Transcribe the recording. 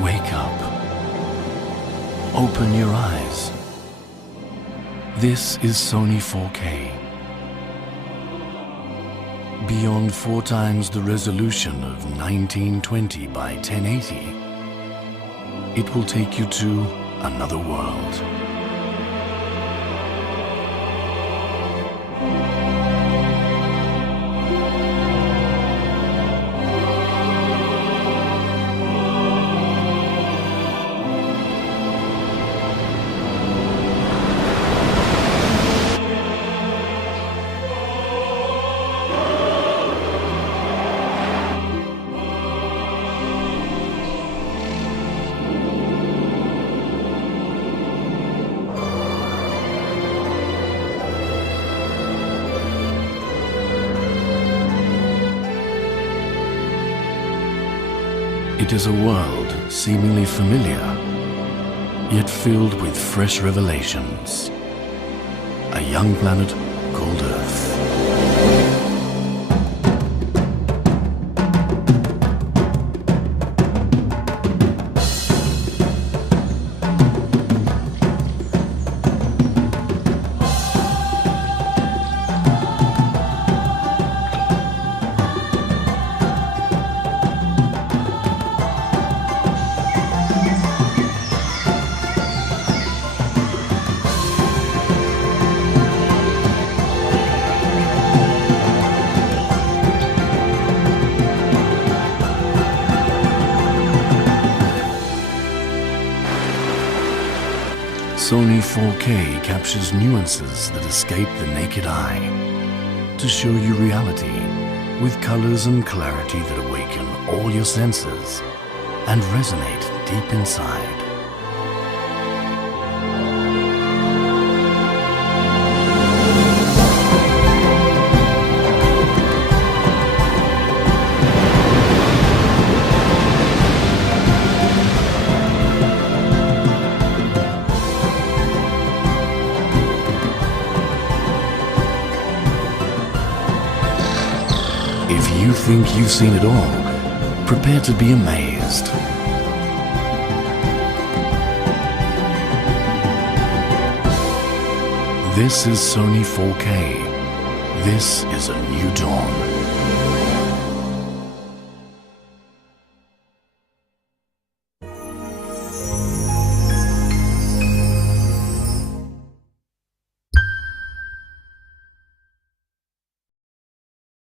Wake up. Open your eyes. This is Sony 4K. Beyond 4 times the resolution of 1920 by 1080, it will take you to another world. It is a world seemingly familiar, yet filled with fresh revelations. A young planet called Earth. Sony 4K captures nuances that escape the naked eye to show you reality with colors and clarity that awaken all your senses and resonate deep inside. If you think you've seen it all, prepare to be amazed. This is Sony 4K. This is a new dawn.